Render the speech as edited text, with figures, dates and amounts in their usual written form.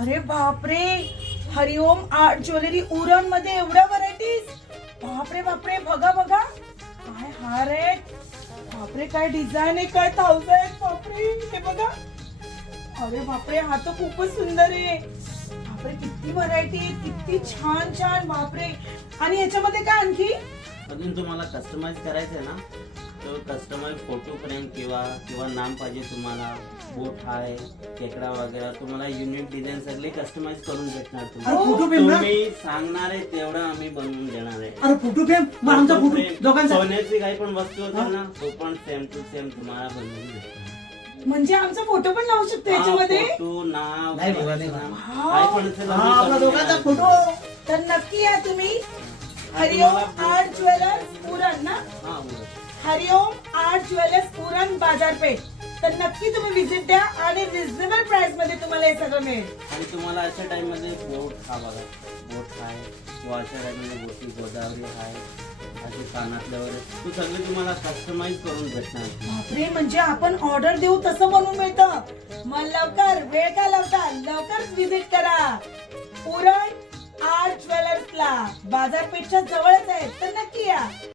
अरे बापरे, हरिओम art jewellery Uran मध्ये एवढ्या व्हरायटीज. बापरे बापरे, बघा बघा काय हार आहेत. बापरे काय डिझाईन आहे, काय थाउजंड आहेत. बापरे हे बघा. अरे बापरे, हा तर खूपच सुंदर आहे. बापरे किती व्हरायटी आहे, किती छान छान. बापरे. आणि याच्यामध्ये काय आणखी अजून तुम्हाला कस्टमाइज करायचंय ना, तर कस्टमाइज फोटो फ्रेम किंवा नाम पाहिजे तुम्हाला, बोट आहे, खेकडा वगैरे, तुम्हाला युनिक डिझाईन सगळे कस्टमाइज करून भेटणार अरे फोटो फ्रेम ना, तुम्ही सांगणार आहे तेवढं आम्ही बनवून देणार आहे. अरे फोटो फ्रेम मग आमचा फोटो दोघांचा. सोन्याची काही पण वस्तू होती ना, तो पण सेम टू सेम तुम्हाला बनवून भेटणार. म्हणजे आमचा फोटो पण लावू शकतो याच्यामध्ये. फोटो नाव नाही बाबा, नाही नाव, बाबा. काय पण असेल हा, आम्ही आपला करून दोघांचा देणार. फोटो. तर नक्की या तुम्ही. हरिओम आर्ट ज्वेलर्स उरण ना, हा, बरोबर. हरिओम आर्ट ज्वेलर्स उरण बाजारपेठ. तर नक्की तुम्ही विजिट द्या आणि रिझनेबल प्राइस मध्ये तुम्हाला हे सगळं मिळेल. आणि तुम्हाला अशा टाइम मध्ये बोट हा बघा, बोट आहे किंवा अशा टाइम मध्ये बोटी गोदावरी आहे, असे कानातले वगैरे, तो सगळे तुम्हाला कस्टमाइज करून भेटणार. बापरे, म्हणजे आपण ऑर्डर देऊ तसं बनवून मिळतं. मग लवकर, वेळ का लावता, लवकरच विजिट करा उरण आर्ट ज्वेलर्सला. बाजारपेठच्या जवळच आहे, तर नक्की या.